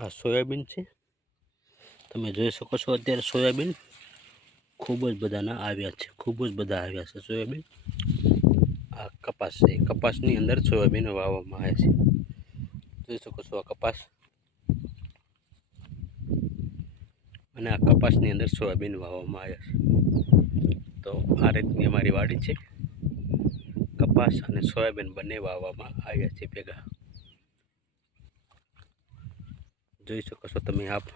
આ સોયાબીન છે. તમે જોઈ શકો છો અત્યારે સોયાબીન ખૂબ જ બધાના આવ્યા છે. ખૂબ જ બધા આવ્યા છે સોયાબીન. આ કપાસ છે. કપાસની અંદર સોયાબીન વાવવામાં આવે છે. જોઈ શકો છો આ કપાસ. અને આ કપાસની અંદર સોયાબીન વાવવામાં આવ્યા છે. તો આ રીતની અમારી વાડી છે. કપાસ અને સોયાબીન બંને વાવવામાં આવ્યા છે ભેગા. જોઈ શકો છો તમે આપ.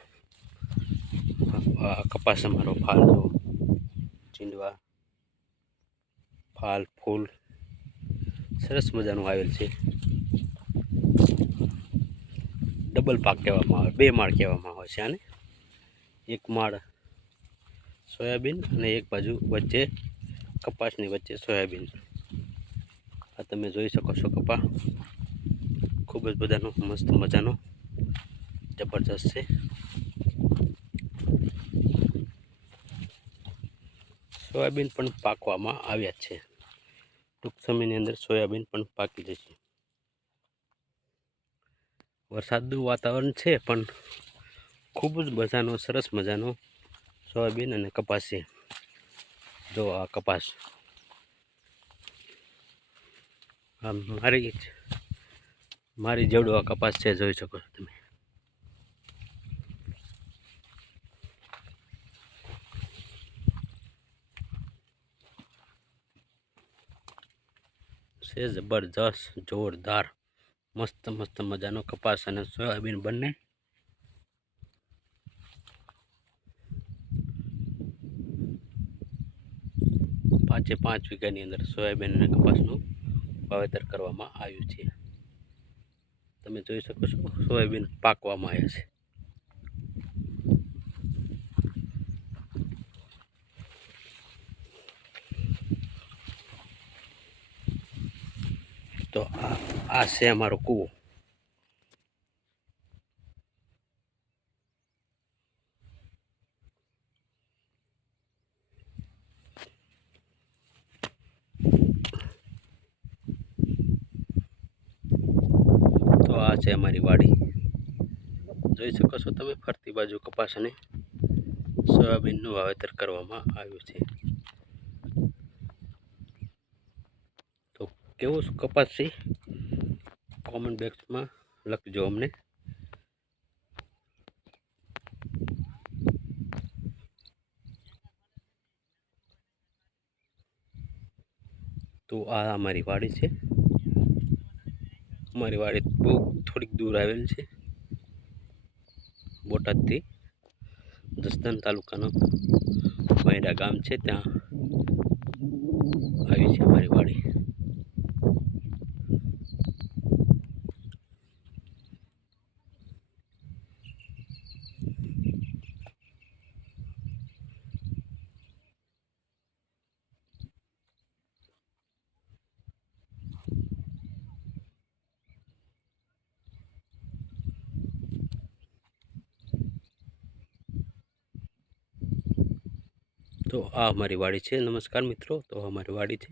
કપાસ અમારો ફાલ જો ચીંડવા ફાલ, ફૂલ, સરસ મજાનું આવેલ છે. ડબલ પાક કહેવામાં આવે, બે માળ કહેવામાં આવે છે આને. એક માળ સોયાબીન અને એક બાજુ વચ્ચે કપાસની વચ્ચે સોયાબીન. આ તમે જોઈ શકો છો કપા. ખૂબ જ બધાનો, મસ્ત મજાનો જબરજસ્ત છે. સોયાબીન પણ પાકવામાં આવ્યા છે. ટૂંક સમયની અંદર સોયાબીન પણ પાકી જશે. વરસાદનું વાતાવરણ છે, પણ ખૂબ જ મજાનો, સરસ મજાનો સોયાબીન અને કપાસ છે. જો આ કપાસ. આ મારી મારી જેવડો આ કપાસ છે, જોઈ શકો છો તમે. છે જબરજસ્ત, જોરદાર, મસ્ત મસ્ત મજાનો કપાસ અને સોયાબીન બંને. પાંચે પાંચ વીઘાની અંદર સોયાબીન અને કપાસનું વાવેતર કરવામાં આવ્યું છે. તમે જોઈ શકો છો, સોયાબીન પાકવામાં આવ્યા છે. તો આ આ છે અમારો કૂવો. તો આ છે અમારી વાડી. જોઈ શકો છો તમે, ફરતી બાજુ કપાસ અને સોયાબીનનું વાવેતર કરવામાં આવ્યું છે તો કેવું કપાસ છે? કોમેન્ટ બોક્સમાં લખજો અમને. તો આ અમારી વાડી છે. અમારી વાડી બહુ થોડીક દૂર આવેલ છે. બોટાદથી જસદન તાલુકાનું મહેડા ગામ છે. ત્યાં આવી છે અમારી વાડી. તો આ અમારી વાડી છે. નમસ્કાર મિત્રો. તો અમારી વાડી છે.